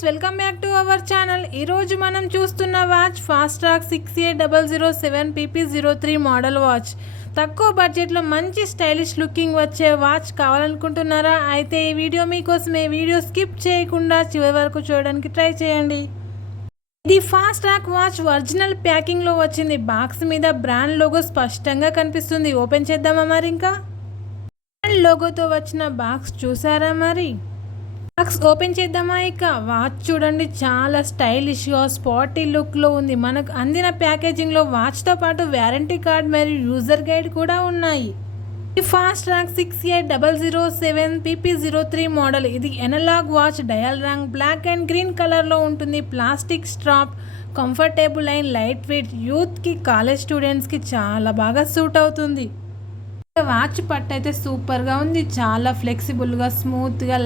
Friends, welcome back to our channel. ఈరోజు మనం చూస్తున్న watch fast track 68007 PP03 model watch. తక్కువ బడ్జెట్లో మంచి స్టైలిష్ లుకింగ్ వచ్చే వాచ్ కావాలనుకుంటున్నారా? అయితే ఈ వీడియో మీకోసమే. వీడియో స్కిప్ చేయకుండా చివరి వరకు చూడడానికి ట్రై చేయండి. ఇది ఫాస్ట్ ట్రాక్ వాచ్ ఒరిజినల్ ప్యాకింగ్లో వచ్చింది. బాక్స్ మీద బ్రాండ్ లోగో స్పష్టంగా కనిపిస్తుంది. ఓపెన్ చేద్దామా మరి? ఇంకా బ్రాండ్ లోగోతో వచ్చిన బాక్స్ చూసారా మరి? బాక్స్ ఓపెన్ చేద్దామా? ఇక వాచ్ చూడండి, చాలా స్టైలిష్గా స్పాటీ లుక్లో ఉంది. మనకు అందిన ప్యాకేజింగ్లో వాచ్తో పాటు వారంటీ కార్డ్ మరియు యూజర్ గైడ్ కూడా ఉన్నాయి. ఈ ఫాస్ట్ ట్రాక్ 68007 PP03 మోడల్. ఇది ఎనలాగ్ వాచ్, డయల్ ర్యాంక్, బ్లాక్ అండ్ గ్రీన్ కలర్లో ఉంటుంది. Plastic strap, comfortable and light weight. యూత్కి, కాలేజ్ స్టూడెంట్స్కి చాలా బాగా సూట్ అవుతుంది. వాచ్ పట్టు అయితే సూపర్గా ఉంది. చాలా ఫ్లెక్సిబుల్గా, స్మూత్గా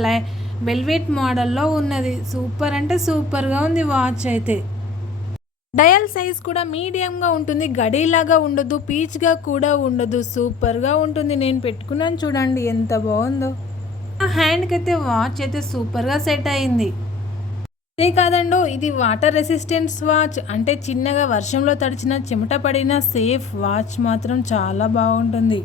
వెల్వెట్ మోడల్లో ఉన్నది. సూపర్ అంటే సూపర్గా ఉంది వాచ్ అయితే. డయల్ సైజ్ కూడా మీడియంగా ఉంటుంది. గడిలాగా ఉండదు, పీచ్గా కూడా ఉండదు. సూపర్గా ఉంటుంది. నేను పెట్టుకున్నాను చూడండి ఎంత బాగుందో. ఆ హ్యాండ్కి అయితే వాచ్ అయితే సూపర్గా సెట్ అయింది. అదే కాదండో, ఇది వాటర్ రెసిస్టెన్స్ వాచ్. అంటే చిన్నగా వర్షంలో తడిచిన, చెమట పడిన సేఫ్ వాచ్ మాత్రం చాలా బాగుంటుంది.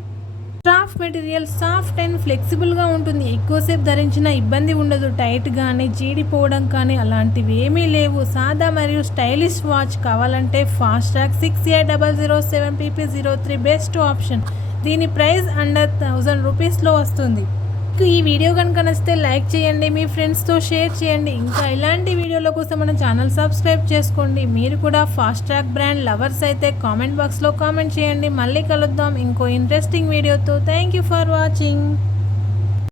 స్ట్రాప్ మెటీరియల్ సాఫ్ట్ అండ్ ఫ్లెక్సిబుల్గా ఉంటుంది. ఎక్కువసేపు ధరించిన ఇబ్బంది ఉండదు. టైట్ కానీ, జీడిపోవడం కానీ అలాంటివి ఏమీ లేవు. సాదా మరియు స్టైలిష్ వాచ్ కావాలంటే fast track 68007 PP03 best option. దీని ప్రైస్ అండర్ 1000 రూపీస్లో వస్తుంది. ఈ వీడియో కనుక నచ్చితే లైక్ చేయండి, మీ ఫ్రెండ్స్తో షేర్ చేయండి. ఇంకా ఇలాంటి వీడియోల కోసం మన ఛానల్ సబ్స్క్రైబ్ చేసుకోండి. మీరు కూడా ఫాస్ట్ ట్రాక్ బ్రాండ్ లవర్స్ అయితే కామెంట్ బాక్స్లో కామెంట్ చేయండి. మళ్ళీ కలుద్దాం ఇంకో ఇంట్రెస్టింగ్ వీడియోతో. Thank you for watching.